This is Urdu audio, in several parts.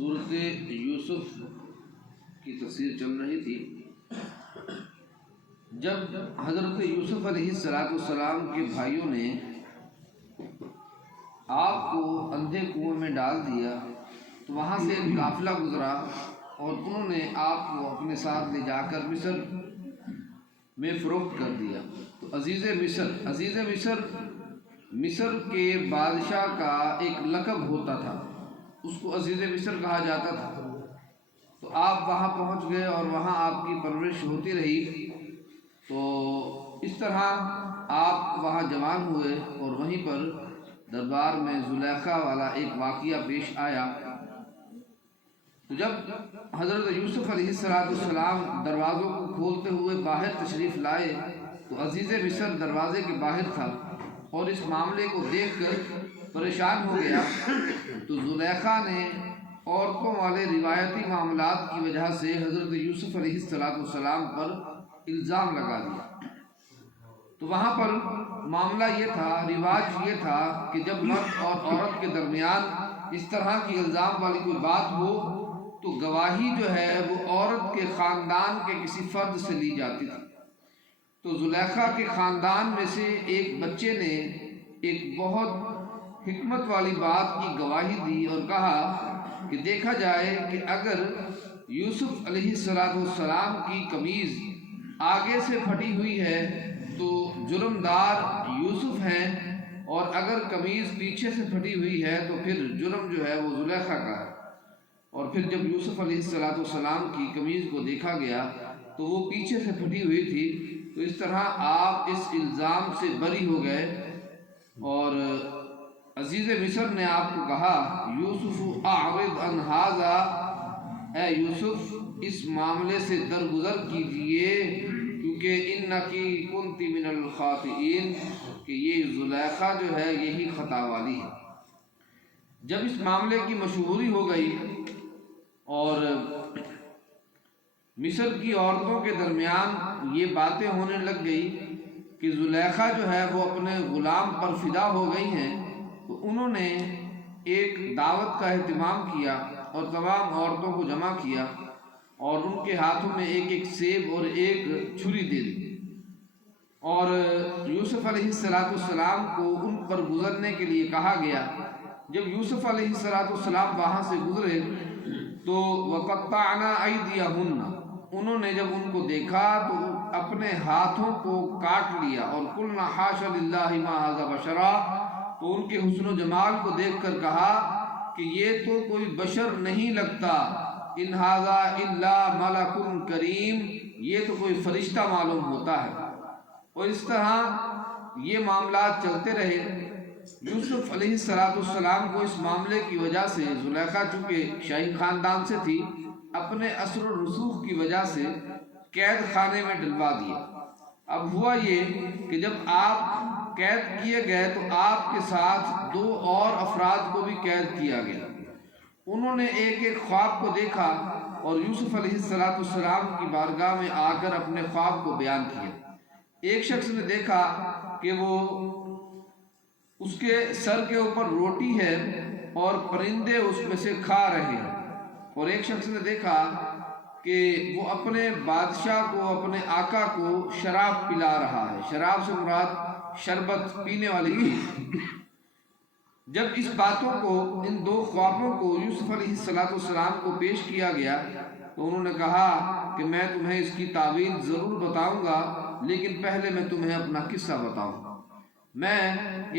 صورت یوسف کی تفسیر چل رہی تھی۔ جب حضرت یوسف علیہ السلام کے بھائیوں نے آپ کو اندھے کنویں میں ڈال دیا تو وہاں سے ایک قافلہ گزرا اور انہوں نے آپ کو اپنے ساتھ لے جا کر مصر میں فروخت کر دیا۔ تو عزیز مصر مصر کے بادشاہ کا ایک لقب ہوتا تھا، اس کو عزیز مصر کہا جاتا تھا۔ تو آپ وہاں پہنچ گئے اور وہاں آپ کی پرورش ہوتی رہی۔ تو اس طرح آپ وہاں جوان ہوئے اور وہیں پر دربار میں زلیخا والا ایک واقعہ پیش آیا۔ تو جب حضرت یوسف علیہ السلام دروازوں کو کھولتے ہوئے باہر تشریف لائے تو عزیز مصر دروازے کے باہر تھا اور اس معاملے کو دیکھ کر پریشان ہو گیا۔ تو زلیخا نے عورتوں والے روایتی معاملات کی وجہ سے حضرت یوسف علیہ السلام پر الزام لگا دیا۔ تو وہاں پر معاملہ یہ تھا، رواج یہ تھا کہ جب مرد اور عورت کے درمیان اس طرح کی الزام والی کوئی بات ہو تو گواہی جو ہے وہ عورت کے خاندان کے کسی فرد سے لی جاتی تھی۔ تو زلیخا کے خاندان میں سے ایک بچے نے ایک بہت حکمت والی بات کی گواہی دی اور کہا کہ دیکھا جائے کہ اگر یوسف علیہ السلام کی قمیض آگے سے پھٹی ہوئی ہے تو جرمدار یوسف ہیں، اور اگر قمیض پیچھے سے پھٹی ہوئی ہے تو پھر جرم جو ہے وہ زلیخا کا ہے۔ اور پھر جب یوسف علیہ السلام کی قمیض کو دیکھا گیا تو وہ پیچھے سے پھٹی ہوئی تھی۔ تو اس طرح آپ اس الزام سے بری ہو گئے اور عزیز مصر نے آپ کو کہا یوسف اعرض عن ھذا، اے یوسف اس معاملے سے درگزر کیجئے کیونکہ انکی کنت من الخاطئین، کہ یہ زلیخا جو ہے یہی خطا والی ہے۔ جب اس معاملے کی مشہوری ہو گئی اور مصر کی عورتوں کے درمیان یہ باتیں ہونے لگ گئی کہ زلیخا جو ہے وہ اپنے غلام پر فدا ہو گئی ہیں، تو انہوں نے ایک دعوت کا اہتمام کیا اور تمام عورتوں کو جمع کیا اور ان کے ہاتھوں میں ایک ایک سیب اور ایک چھری دے دی، اور یوسف علیہ السلام کو ان پر گزرنے کے لیے کہا گیا۔ جب یوسف علیہ السلام وہاں سے گزرے تو وَقَطَّعْنَا أَيْدِيَهُنَّ، انہوں نے جب ان کو دیکھا تو اپنے ہاتھوں کو کاٹ لیا اور قُلْنَا حَاشَ لِلَّهِ مَا هَذَا بَشَرًا، تو ان کے حسن و جمال کو دیکھ کر کہا کہ یہ تو کوئی بشر نہیں لگتا، ان ھذا الا ملک کریم، یہ تو کوئی فرشتہ معلوم ہوتا ہے۔ اور اس طرح یہ معاملات چلتے رہے۔ یوسف علیہ السلام کو اس معاملے کی وجہ سے زلیخا چونکہ شاہی خاندان سے تھی، اپنے اثر و رسوخ کی وجہ سے قید خانے میں ڈلوا دیا۔ اب ہوا یہ کہ جب آپ قید کیے گئے تو آپ کے ساتھ دو اور افراد کو بھی قید کیا گیا۔ انہوں نے ایک ایک خواب کو دیکھا اور یوسف علیہ السلام کی بارگاہ میں آ کر اپنے خواب کو بیان کیا۔ ایک شخص نے دیکھا کہ وہ اس کے سر کے اوپر روٹی ہے اور پرندے اس میں سے کھا رہے ہیں، اور ایک شخص نے دیکھا کہ وہ اپنے بادشاہ کو، اپنے آقا کو شراب پلا رہا ہے۔ شراب سے مراد شربت پینے والی چیز۔ جب اس باتوں کو، ان دو خوابوں کو یوسف علیہ السلام کو پیش کیا گیا تو انہوں نے کہا کہ میں تمہیں اس کی تعویل ضرور بتاؤں گا، لیکن پہلے میں تمہیں اپنا قصہ بتاؤں۔ میں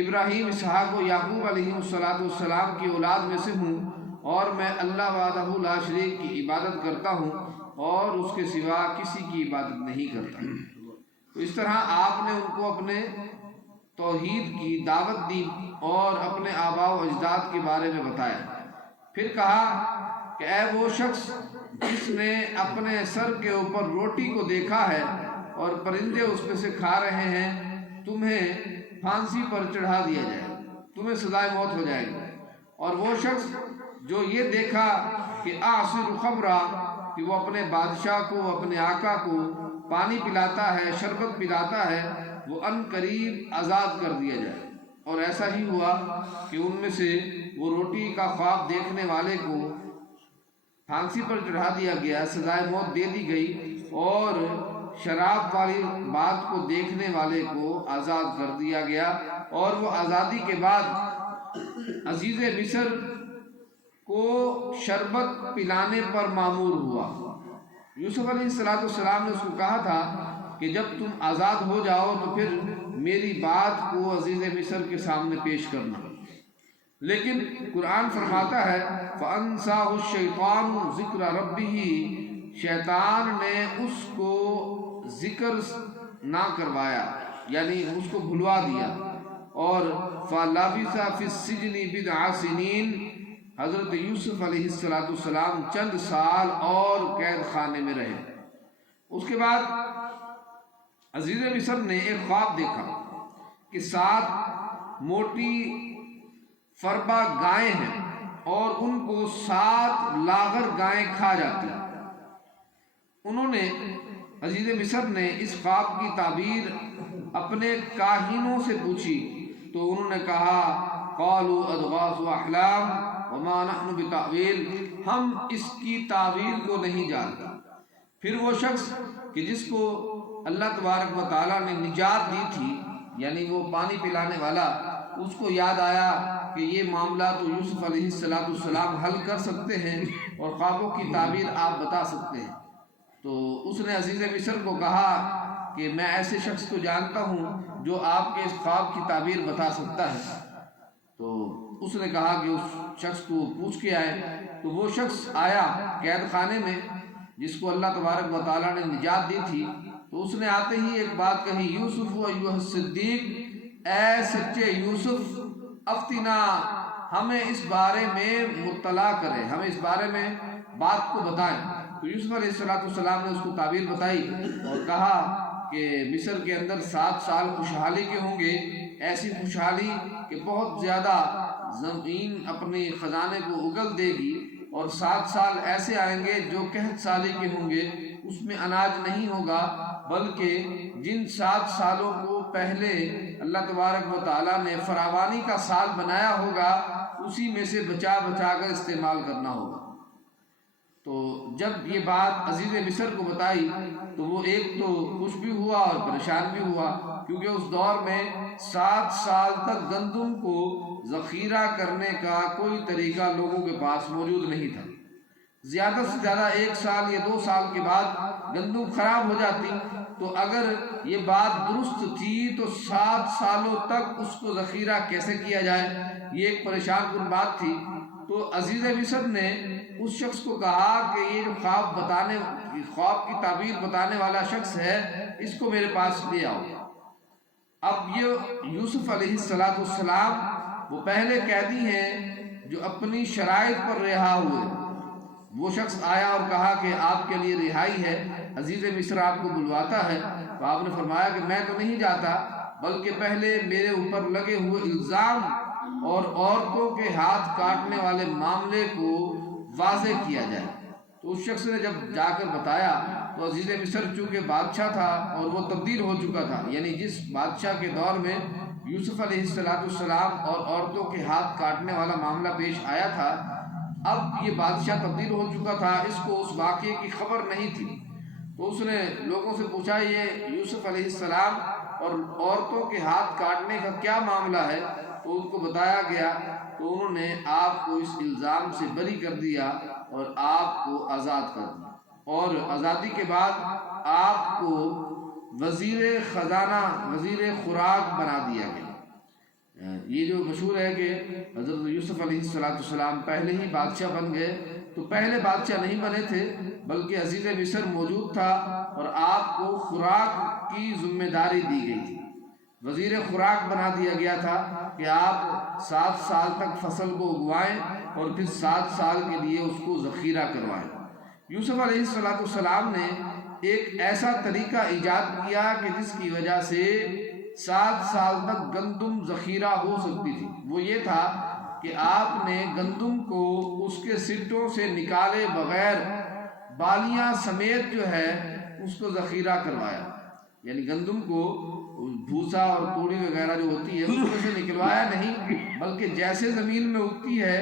ابراہیم، اسحاق و یعقوب علیہ السلام کی اولاد میں سے ہوں، اور میں اللہ وحدہ لا شریک کی عبادت کرتا ہوں اور اس کے سوا کسی کی عبادت نہیں کرتا۔ تو اس طرح آپ نے ان کو اپنے توحید کی دعوت دی اور اپنے آباء و اجداد کے بارے میں بتایا۔ پھر کہا کہ اے وہ شخص جس نے اپنے سر کے اوپر روٹی کو دیکھا ہے اور پرندے اس میں سے کھا رہے ہیں، تمہیں پھانسی پر چڑھا دیا جائے، تمہیں سزائے موت ہو جائے گی۔ اور وہ شخص جو یہ دیکھا کہ اعصر خمرا، کہ وہ اپنے بادشاہ کو، اپنے آقا کو پانی پلاتا ہے، شربت پلاتا ہے، وہ ان قریب آزاد کر دیا جائے۔ اور ایسا ہی ہوا کہ ان میں سے وہ روٹی کا خواب دیکھنے والے کو پھانسی پر چڑھا دیا گیا، سزائے موت دے دی گئی، اور شراب والی بات کو دیکھنے والے کو آزاد کر دیا گیا، اور وہ آزادی کے بعد عزیز مصر کو شربت پلانے پر مامور ہوا۔ یوسف علیہ السلام نے اس کو کہا تھا کہ جب تم آزاد ہو جاؤ تو پھر میری بات کو عزیز مصر کے سامنے پیش کرنا، لیکن قرآن فرماتا ہے فَأَنْسَاهُ الشَّيْطَانُ ذِكْرَ رَبِّهِ، شیطان نے اس کو ذکر نہ کروایا، یعنی اس کو بھلوا دیا، اور فَلَبِثَ فِي السِّجْنِ بِضْعَ سِنِينَ، حضرت یوسف علیہ السلام چند سال اور قید خانے میں رہے۔ اس کے بعد عزیز مصر نے ایک خواب دیکھا کہ 7 موٹی فربا گائیں ہیں اور ان کو 7 لاغر گائیں کھا جاتی ہیں۔ انہوں نے عزیز مصر نے اس خواب کی تعبیر اپنے کاہنوں سے پوچھی تو انہوں نے کہا قالوا اضغاث احلام وما نحن بتاویل، ہم اس کی تعویل کو نہیں جانتے۔ پھر وہ شخص کہ جس کو اللہ تبارک و تعالیٰ نے نجات دی تھی، یعنی وہ پانی پلانے والا، اس کو یاد آیا کہ یہ معاملہ تو یوسف علیہ السلام حل کر سکتے ہیں اور خوابوں کی تعبیر آپ بتا سکتے ہیں۔ تو اس نے عزیز مصر کو کہا کہ میں ایسے شخص کو جانتا ہوں جو آپ کے اس خواب کی تعبیر بتا سکتا ہے۔ تو اس نے کہا کہ اس شخص کو پوچھ کے آئے، تو وہ شخص آیا قید خانے میں جس کو اللہ تبارک و تعالیٰ نے نجات دی تھی۔ تو اس نے آتے ہی ایک بات کہی، یوسف ایھا الصدیق، اے سچے یوسف، افتنا، ہمیں اس بارے میں مطلع کریں، ہمیں اس بارے میں بات کو بتائیں۔ تو یوسف علیہ السلام نے اس کو تعبیر بتائی اور کہا کہ مصر کے اندر 7 سال خوشحالی کے ہوں گے، ایسی خوشحالی کہ بہت زیادہ زمین اپنے خزانے کو اگل دے گی، اور 7 سال ایسے آئیں گے جو قحط سالی کے ہوں گے، اس میں اناج نہیں ہوگا، بلکہ جن 7 سالوں کو پہلے اللہ تبارک و تعالیٰ نے فراوانی کا سال بنایا ہوگا، اسی میں سے بچا بچا کر استعمال کرنا ہوگا۔ تو جب یہ بات عزیز مصر کو بتائی تو وہ ایک تو خوش بھی ہوا اور پریشان بھی ہوا، کیونکہ اس دور میں 7 سال تک گندم کو ذخیرہ کرنے کا کوئی طریقہ لوگوں کے پاس موجود نہیں تھا۔ زیادہ سے زیادہ 1 سال یا 2 سال کے بعد گندم خراب ہو جاتی، تو اگر یہ بات درست تھی تو 7 سالوں تک اس کو ذخیرہ کیسے کیا جائے، یہ ایک پریشان کن بات تھی۔ تو عزیز مصر نے اس شخص کو کہا کہ یہ جو خواب کی تعبیر بتانے والا شخص ہے، اس کو میرے پاس لے آؤ۔ اب یہ یوسف علیہ السلام وہ پہلے قیدی ہیں جو اپنی شرائط پر رہا ہوئے۔ وہ شخص آیا اور کہا کہ آپ کے لیے رہائی ہے، عزیز مصر آپ کو بلواتا ہے۔ تو آپ نے فرمایا کہ میں تو نہیں جاتا، بلکہ پہلے میرے اوپر لگے ہوئے الزام اور عورتوں کے ہاتھ کاٹنے والے معاملے کو واضح کیا جائے۔ تو اس شخص نے جب جا کر بتایا تو عزیز مصر چونکہ بادشاہ تھا اور وہ تبدیل ہو چکا تھا، یعنی جس بادشاہ کے دور میں یوسف علیہ السلام اور عورتوں کے ہاتھ کاٹنے والا معاملہ پیش آیا تھا، اب یہ بادشاہ تبدیل ہو چکا تھا، اس کو اس واقعے کی خبر نہیں تھی۔ تو اس نے لوگوں سے پوچھا یہ یوسف علیہ السلام اور عورتوں کے ہاتھ کاٹنے کا کیا معاملہ ہے؟ تو ان کو بتایا گیا، تو انہوں نے آپ کو اس الزام سے بری کر دیا اور آپ کو آزاد کر دیا، اور آزادی کے بعد آپ کو وزیر خزانہ، وزیر خوراک بنا دیا گیا۔ یہ جو مشہور ہے کہ حضرت یوسف علیہ السلام پہلے ہی بادشاہ بن گئے، تو پہلے بادشاہ نہیں بنے تھے، بلکہ عزیز مصر موجود تھا اور آپ کو خوراک کی ذمہ داری دی گئی تھی۔ وزیر خوراک بنا دیا گیا تھا کہ آپ 7 سال تک فصل کو اگوائیں اور پھر 7 سال کے لیے اس کو ذخیرہ کروائیں۔ یوسف علیہ السلام نے ایک ایسا طریقہ ایجاد کیا کہ جس کی وجہ سے 7 سال تک گندم ذخیرہ ہو سکتی تھی۔ وہ یہ تھا کہ آپ نے گندم کو اس کے سٹوں سے نکالے بغیر بالیاں سمیت جو ہے اس کو ذخیرہ کروایا، یعنی گندم کو بھوسا اور توڑی وغیرہ جو ہوتی ہے اس میں سے نکلوایا نہیں، بلکہ جیسے زمین میں اگتی ہے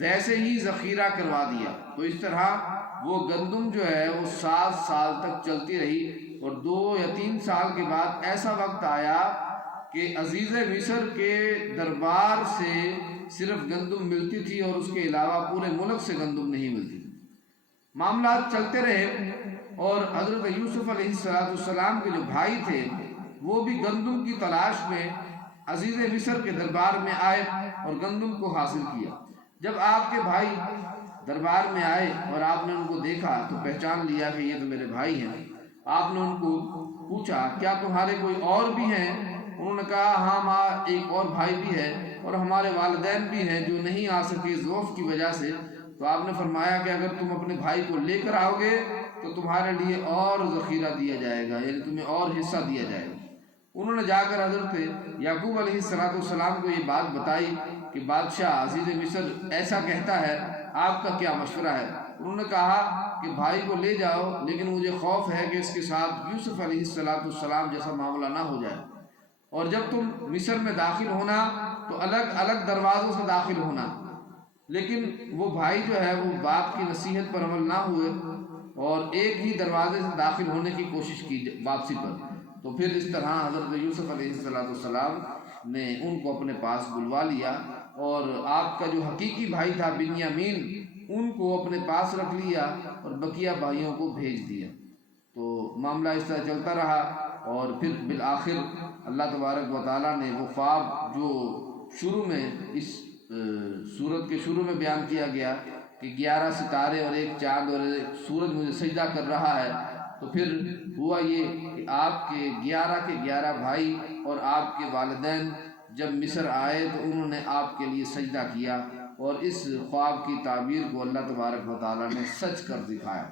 ویسے ہی ذخیرہ کروا دیا۔ تو اس طرح وہ گندم جو ہے وہ 7 سال تک چلتی رہی، اور 2 یا 3 سال کے بعد ایسا وقت آیا کہ عزیز مصر کے دربار سے صرف گندم ملتی تھی، اور اس کے علاوہ پورے ملک سے گندم نہیں ملتی تھی۔ معاملات چلتے رہے، اور حضرت یوسف علیہ السلام کے جو بھائی تھے وہ بھی گندم کی تلاش میں عزیز مصر کے دربار میں آئے اور گندم کو حاصل کیا۔ جب آپ کے بھائی دربار میں آئے اور آپ نے ان کو دیکھا تو پہچان لیا کہ یہ تو میرے بھائی ہیں۔ آپ نے ان کو پوچھا کیا تمہارے کوئی اور بھی ہیں؟ انہوں نے کہا ہاں ہمارا ایک اور بھائی بھی ہے، اور ہمارے والدین بھی ہیں جو نہیں آ سکے ضعف کی وجہ سے۔ تو آپ نے فرمایا کہ اگر تم اپنے بھائی کو لے کر آؤ گے تو تمہارے لیے اور ذخیرہ دیا جائے گا، یعنی تمہیں اور حصہ دیا جائے گا۔ انہوں نے جا کر حضرت یعقوب علیہ السلام کو یہ بات بتائی کہ بادشاہ عزیز مصر ایسا کہتا ہے، آپ کا کیا مشورہ ہے؟ انہوں نے کہا کہ بھائی کو لے جاؤ، لیکن مجھے خوف ہے کہ اس کے ساتھ یوسف علیہ السلام جیسا معاملہ نہ ہو جائے، اور جب تم مصر میں داخل ہونا تو الگ الگ دروازوں سے داخل ہونا۔ لیکن وہ بھائی جو ہے وہ باپ کی نصیحت پر عمل نہ ہوئے اور ایک ہی دروازے سے داخل ہونے کی کوشش کی واپسی پر۔ تو پھر اس طرح حضرت یوسف علیہ السلام نے ان کو اپنے پاس بلوا لیا، اور آپ کا جو حقیقی بھائی تھا بنیامین ان کو اپنے پاس رکھ لیا اور بقیہ بھائیوں کو بھیج دیا۔ تو معاملہ اس طرح چلتا رہا، اور پھر بالآخر اللہ تبارک و تعالیٰ نے وہ خواب جو شروع میں اس سورت کے شروع میں بیان کیا گیا کہ 11 ستارے اور ایک چاند اور ایک سورج مجھے سجدہ کر رہا ہے، تو پھر ہوا یہ کہ آپ کے 11 بھائی اور آپ کے والدین جب مصر آئے تو انہوں نے آپ کے لیے سجدہ کیا، اور اس خواب کی تعبیر کو اللہ تبارک و تعالیٰ نے سچ کر دکھایا۔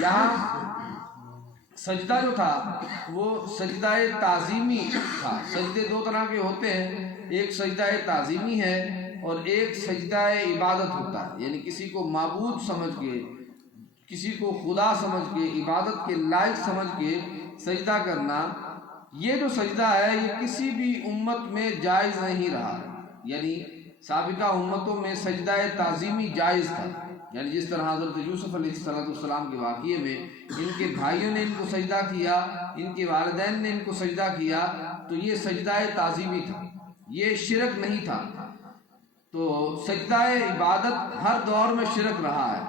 یہاں سجدہ جو تھا وہ سجدہ تعظیمی تھا۔ سجدے 2 طرح کے ہوتے ہیں، ایک سجدہ تعظیمی ہے اور ایک سجدہ عبادت ہوتا ہے، یعنی کسی کو معبود سمجھ کے، کسی کو خدا سمجھ کے، عبادت کے لائق سمجھ کے سجدہ کرنا۔ یہ جو سجدہ ہے یہ کسی بھی امت میں جائز نہیں رہا، یعنی سابقہ امتوں میں سجدہ تعظیمی جائز تھا، یعنی جس طرح حضرت یوسف علیہ السلام کے واقعے میں ان کے بھائیوں نے ان کو سجدہ کیا، ان کے والدین نے ان کو سجدہ کیا، تو یہ سجدہ تعظیمی تھا، یہ شرک نہیں تھا۔ تو سجدہ عبادت ہر دور میں شرک رہا ہے،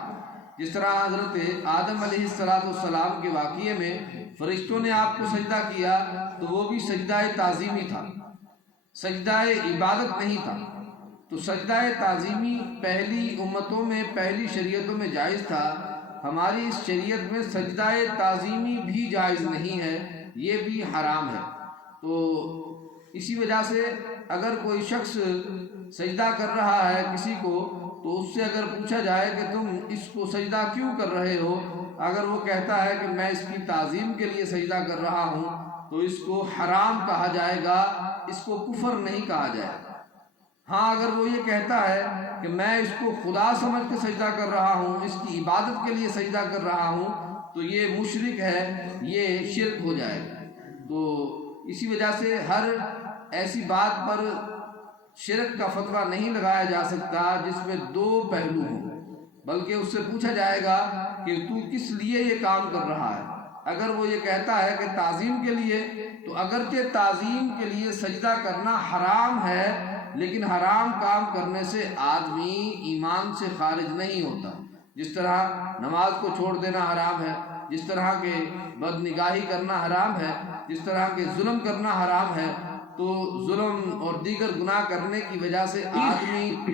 جس طرح حضرت آدم علیہ السلام کے واقعے میں فرشتوں نے آپ کو سجدہ کیا تو وہ بھی سجدہ تعظیمی تھا، سجدہ عبادت نہیں تھا۔ تو سجدہ تعظیمی پہلی امتوں میں، پہلی شریعتوں میں جائز تھا، ہماری اس شریعت میں سجدہ تعظیمی بھی جائز نہیں ہے، یہ بھی حرام ہے۔ تو اسی وجہ سے اگر کوئی شخص سجدہ کر رہا ہے کسی کو تو اس سے اگر پوچھا جائے کہ تم اس کو سجدہ کیوں کر رہے ہو، اگر وہ کہتا ہے کہ میں اس کی تعظیم کے لیے سجدہ کر رہا ہوں تو اس کو حرام کہا جائے گا، اس کو کفر نہیں کہا جائے گا۔ ہاں اگر وہ یہ کہتا ہے کہ میں اس کو خدا سمجھ کے سجدہ کر رہا ہوں، اس کی عبادت کے لیے سجدہ کر رہا ہوں، تو یہ مشرک ہے، یہ شرک ہو جائے گا۔ تو اسی وجہ سے ہر ایسی بات پر شرک کا فتویٰ نہیں لگایا جا سکتا جس میں 2 پہلو ہوں، بلکہ اس سے پوچھا جائے گا کہ تو کس لیے یہ کام کر رہا ہے۔ اگر وہ یہ کہتا ہے کہ تعظیم کے لیے، تو اگرچہ تعظیم کے لیے سجدہ کرنا حرام ہے، لیکن حرام کام کرنے سے آدمی ایمان سے خارج نہیں ہوتا۔ جس طرح نماز کو چھوڑ دینا حرام ہے، جس طرح کے بد نگاہی کرنا حرام ہے، جس طرح کے ظلم کرنا حرام ہے، تو ظلم اور دیگر گناہ کرنے کی وجہ سے آدمی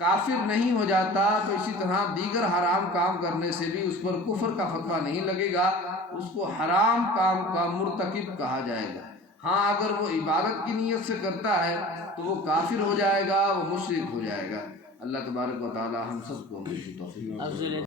کافر نہیں ہو جاتا، تو اسی طرح دیگر حرام کام کرنے سے بھی اس پر کفر کا فتویٰ نہیں لگے گا، اس کو حرام کام کا مرتکب کہا جائے گا۔ ہاں اگر وہ عبادت کی نیت سے کرتا ہے تو وہ کافر ہو جائے گا، وہ مشرک ہو جائے گا۔ اللہ تبارک و تعالی ہم سب کو توفیق